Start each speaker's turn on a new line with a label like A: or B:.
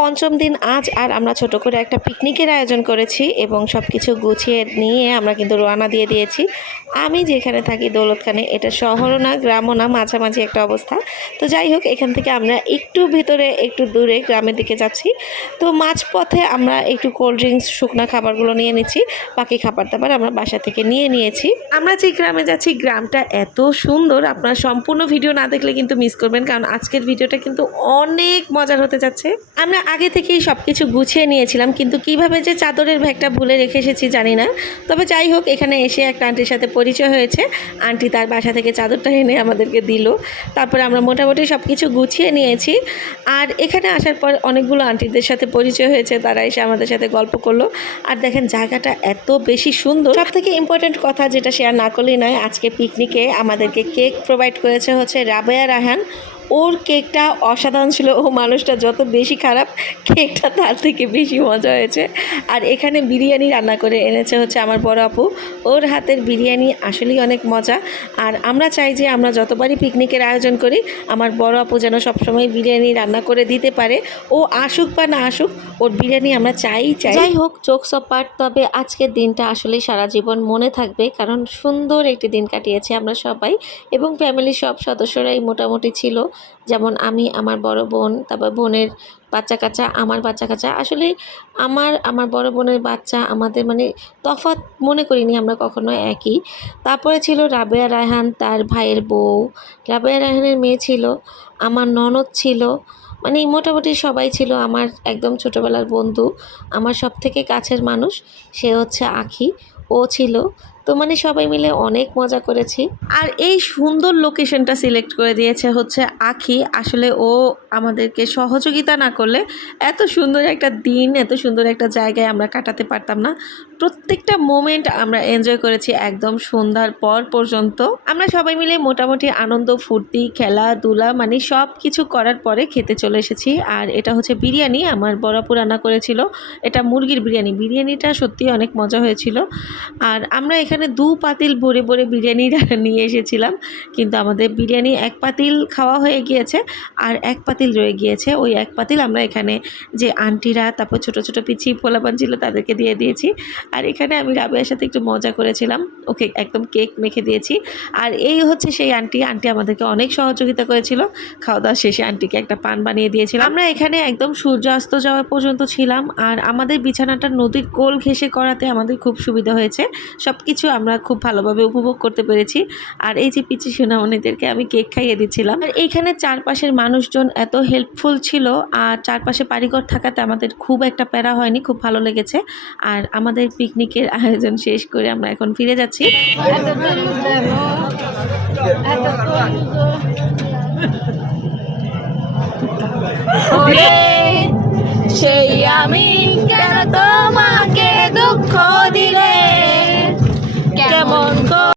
A: পঞ্চম দিন আজ আর আমরা ছোট করে একটা পিকনিকের আয়োজন করেছি এবং সব কিছু গুছিয়ে নিয়ে আমরা কিন্তু রওনা দিয়ে দিয়েছি। আমি যেখানে থাকি দৌলতখানে, এটা শহরও না, গ্রামও না, মাঝামাঝি একটা অবস্থা। তো যাই হোক, এখান থেকে আমরা একটু ভিতরে, একটু দূরে গ্রামের দিকে যাচ্ছি। তো মাঝপথে আমরা একটু কোল্ড ড্রিঙ্কস শুকনা খাবারগুলো নিয়ে নিচ্ছি, বাকি খাবার দাবার আমরা বাসা থেকে নিয়ে নিয়েছি। আমরা যে গ্রামে যাচ্ছি, গ্রামটা এত সুন্দর, আপনারা সম্পূর্ণ ভিডিও না দেখলে কিন্তু মিস করবেন, কারণ আজকের ভিডিওটা কিন্তু অনেক মজার হতে যাচ্ছে। আমরা আগে থেকেই সব কিছু গুছিয়ে নিয়েছিলাম, কিন্তু কীভাবে যে চাদরের ব্যাগটা ভুলে রেখে এসেছি জানি না। তবে যাই হোক, এখানে এসে একটা আন্টির সাথে পরিচয় হয়েছে। আন্টি তার বাসা থেকে চাদরটা এনে আমাদেরকে দিল। তারপরে আমরা মোটামুটি সব কিছু গুছিয়ে নিয়েছি। আর এখানে আসার পর অনেকগুলো আন্টিদের সাথে পরিচয় হয়েছে, তারা এসে আমাদের সাথে গল্প করল। আর দেখেন, জায়গাটা এত বেশি সুন্দর। সব থেকে ইম্পর্টেন্ট কথা যেটা শেয়ার না করলেই নয়, আজকে পিকনিকে আমাদেরকে কেক প্রোভাইড করেছে হচ্ছে রাবেয়া রাহান। ওর কেকটা অসাধারণ ছিল। ও মানুষটা যত বেশি খারাপ, কেকটা তার থেকে বেশি মজা হয়েছে। আর এখানে বিরিয়ানি রান্না করে এনেছে হচ্ছে আমার বড় আপু। ওর হাতের বিরিয়ানি আসলেই অনেক মজা। আর আমরা চাই যে আমরা যতবারই পিকনিকের আয়োজন করি, আমার বড় আপু যেন সবসময় বিরিয়ানি রান্না করে দিতে পারে। ও আসুক বা না আসুক, ওর বিরিয়ানি আমরা চাই চাই। যাই হোক, চোখ সপাট, তবে আজকের দিনটা আসলে সারা জীবন মনে থাকবে, কারণ সুন্দর একটি দিন কাটিয়েছি আমরা সবাই এবং ফ্যামিলির সব সদস্যরাই মোটামুটি ছিল। যেমন আমি, আমার বড় বোন, তারপর বোনের বাচ্চা কাচ্চা, আমার বাচ্চা কাচ্চা। আসলে আমার আমার বড় বোনের বাচ্চা আমাদের মানে তফাৎ মনে করিনি আমরা কখনো একই। তারপরে ছিল রাবেয়া রায়হান, তার ভাইয়ের বউ। রাবেয়া রায়হানের মেয়ে ছিল, আমার ননদ ছিল মানে মোটামুটি সবাই ছিল আমার একদম ছোটোবেলার বন্ধু। আমার সব থেকে কাছের মানুষ, সে হচ্ছে আখি। ও ছিল তো মানে সবাই মিলে অনেক মজা করেছি। আর এই সুন্দর লোকেশনটা সিলেক্ট করে দিয়েছে হচ্ছে আখি। আসলে ও আমাদেরকে সহযোগিতা না করলে এত সুন্দর একটা দিন, এত সুন্দর একটা জায়গায় আমরা কাটাতে পারতাম না। প্রত্যেকটা মোমেন্ট আমরা এনজয় করেছি একদম সন্ধ্যার পর পর্যন্ত। আমরা সবাই মিলে মোটামুটি আনন্দ, ফুর্তি, খেলাধুলা মানে সব কিছু করার পরে খেতে চলে এসেছি। আর এটা হচ্ছে বিরিয়ানি, আমার বড়াপু রান্না করেছিল। এটা মুরগির বিরিয়ানি। বিরিয়ানিটা সত্যি অনেক মজা হয়েছিল। আর আমরা এখানে দু পাতিল ভরে ভরে বিরিয়ানি নিয়ে এসেছিলাম। কিন্তু আমাদের বিরিয়ানি এক পাতিল খাওয়া হয়ে গিয়েছে আর এক পাতিল রয়ে গিয়েছে। ওই এক পাতিল আমরা এখানে যে আন্টিরা, তারপর ছোট ছোট পিচি পোলাপান ছিল তাদেরকে দিয়ে দিয়েছি। আর এখানে আমি রাবিয়ার সাথে একটু মজা করেছিলাম। ওকে একদম কেক মেখে দিয়েছি। আর এই হচ্ছে সেই আন্টি। আন্টি আমাদেরকে অনেক সহযোগিতা করেছিল। খাওয়া দাওয়া শেষে আন্টিকে একটা পান বানিয়ে দিয়েছিলাম। আমরা এখানে একদম সূর্য অস্ত যাওয়া পর্যন্ত ছিলাম। আর আমাদের বিছানাটা নদীর কোল ঘেঁষে করাতে আমাদের খুব সুবিধা হয়েছে। সব কিছু আমরা খুব ভালোভাবে উপভোগ করতে পেরেছি। আর এই যে পিচি সোনামণিদেরকে আমি কেক খাইয়ে দিচ্ছিলাম। আর এইখানে চারপাশের মানুষজন এত হেল্পফুল ছিল, আর চারপাশে বাড়িঘর থাকাতে আমাদের খুব একটা প্যারা হয়নি, খুব ভালো লেগেছে। আর আমাদের পিকনিকের আয়োজন শেষ করে আমরা এখন ফিরে যাচ্ছি।
B: সেই আমি কেন তোমাকে দুঃখ দিলে? কেমন